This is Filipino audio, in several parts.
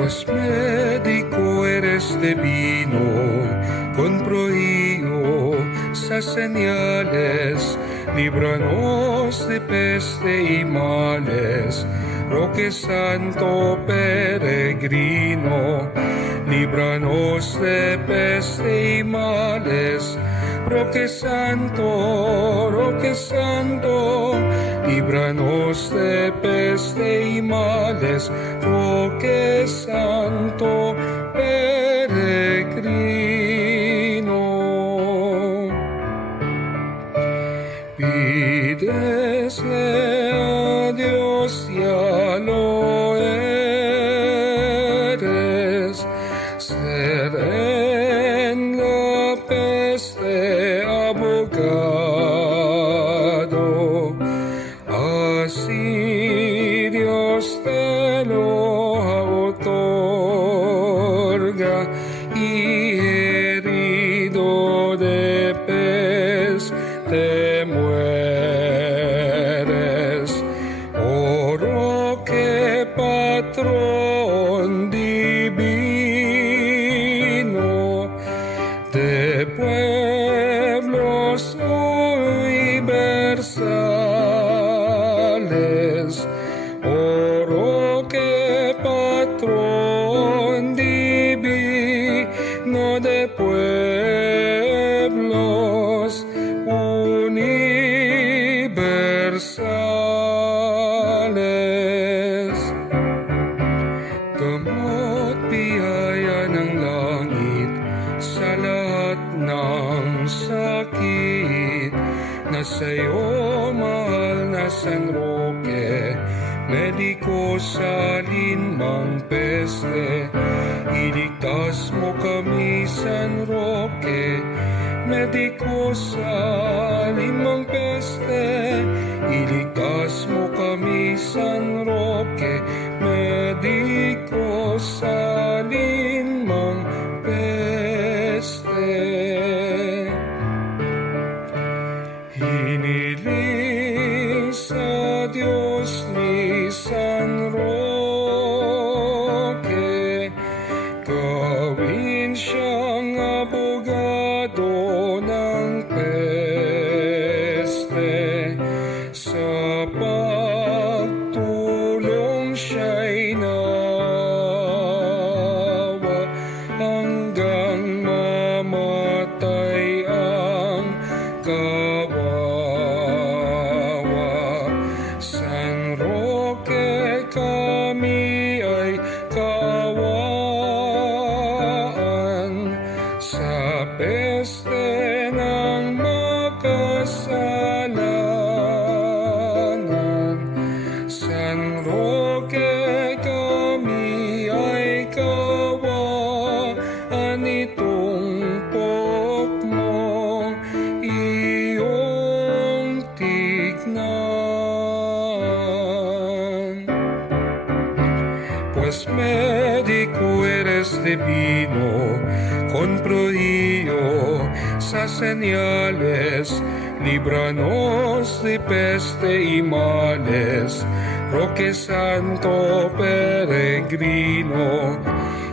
Pues médico eres divino, con prohío esas señales, líbranos de peste y males. Roque Santo peregrino, líbranos de peste y males. Roque Santo, líbranos de peste y males. Roque Santo peregrino. Pídesle a Dios, ya lo eres, ser en la peste abogado. Así Dios te lo otorga, y herido de peste mueres. Oh Roque patrón divino, de pueblos universales. Oh Roque patrón divino, de pueblos universales. Gamot biyaya ng langit sa lahat ng sakit. Nasa'yo mahal na San Roque, mediko sa linmang peste. Iligtas mo kami, San Roque, mediko sa linmang peste. Iligtas mo kami, San Roque, mediko sa linmang peste. Hiniling sa Diyos ni San Roque, gawin siyang abogado ng peste. Sa pagtulong siya'y nawa, hanggang mamatay ang kawawa. San Roque, kami ay kawaan sa peste ng makasalanan. San Roque, kami ay kawaan, itumpok mo iyong tignan. Pues médico eres divino, con prohío esas señales, líbranos de peste y males. Roque Santo peregrino,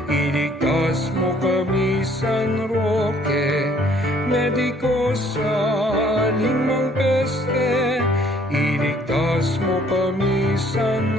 iligtas mo kami, San Roque, mediko sa linmang peste. Iligtas mo kami, San